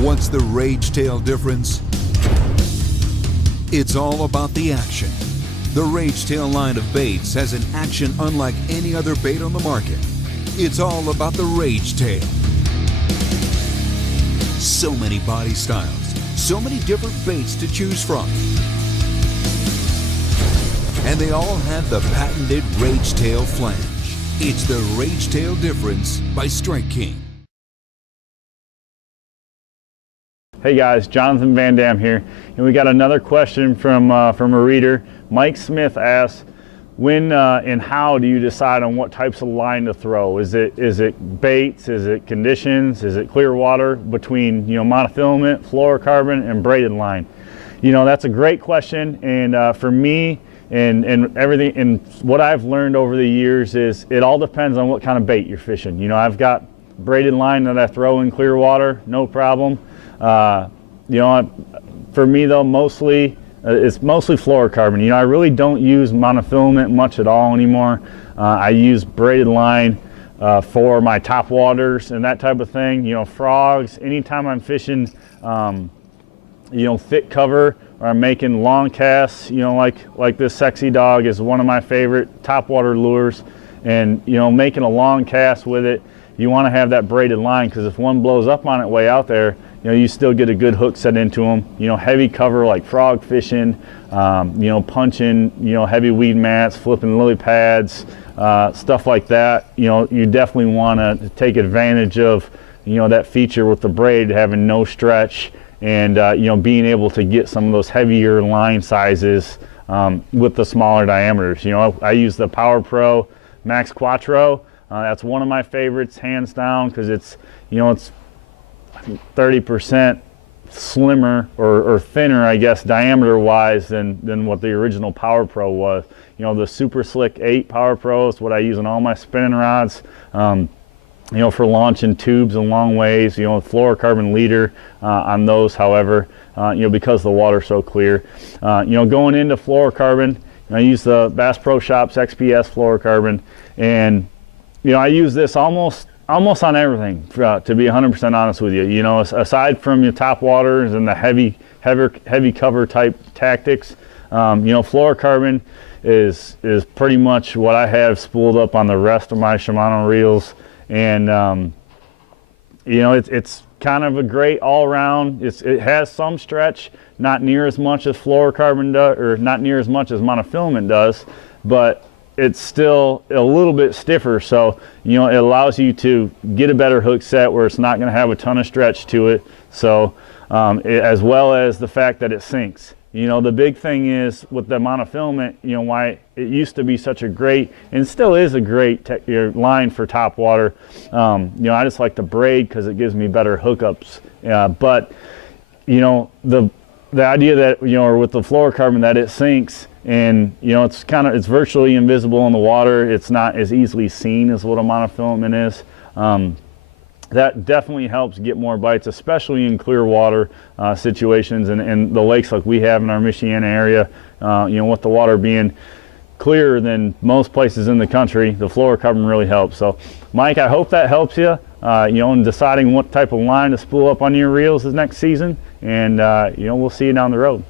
What's the rage tail difference? It's all about the action. The rage tail line of baits has an action unlike any other bait on the market. It's all about the rage tail. So many body styles, so many different baits to choose from. And they all have the patented rage tail flange. It's the rage tail difference by Strike King. Hey guys, Jon VanDam here, and we got another question from a reader. Mike Smith asks, when and how do you decide on what types of line to throw? Is it baits? Is it conditions? Is it clear water between monofilament, fluorocarbon, and braided line? That's a great question, and for me and everything, and what I've learned over the years is it all depends on what kind of bait you're fishing. I've got braided line that I throw in clear water, no problem. For me though, it's mostly fluorocarbon. I really don't use monofilament much at all anymore. I use braided line for my top waters and that type of thing. Frogs, anytime I'm fishing, thick cover, or I'm making long casts, like this sexy dog is one of my favorite top water lures. And, making a long cast with it, you want to have that braided line, because if one blows up on it way out there, you still get a good hook set into them. Heavy cover like frog fishing, punching, heavy weed mats, flipping lily pads, stuff like that. You definitely want to take advantage of, that feature with the braid having no stretch, and, being able to get some of those heavier line sizes with the smaller diameters. I use the Power Pro Max Quattro. That's one of my favorites, hands down, because it's 30% slimmer or thinner, I guess, diameter wise than what the original Power Pro was. The Super Slick 8 Power Pro is what I use on all my spinning rods, for launching tubes a long ways. Fluorocarbon leader on those, however, because the water's so clear. Going into fluorocarbon, I use the Bass Pro Shops XPS fluorocarbon, and I use this almost on everything, to be 100% honest with you. Aside from your top waters and the heavy cover type tactics, fluorocarbon is pretty much what I have spooled up on the rest of my Shimano reels, and it's kind of a great all-around. It has some stretch, not near as much as fluorocarbon does, or not near as much as monofilament does, but it's still a little bit stiffer, so it allows you to get a better hook set where it's not going to have a ton of stretch to it. So as well as the fact that it sinks. The big thing is with the monofilament, why it used to be such a great, and still is a great line for top water. I just like the braid because it gives me better hookups. But the idea that or with the fluorocarbon that it sinks, and it's virtually invisible in the water. It's not as easily seen as what a monofilament is. That definitely helps get more bites, especially in clear water situations and the lakes like we have in our Michiana area. With the water being clearer than most places in the country, the fluorocarbon really helps. So Mike, I hope that helps you in deciding what type of line to spool up on your reels this next season, and we'll see you down the road.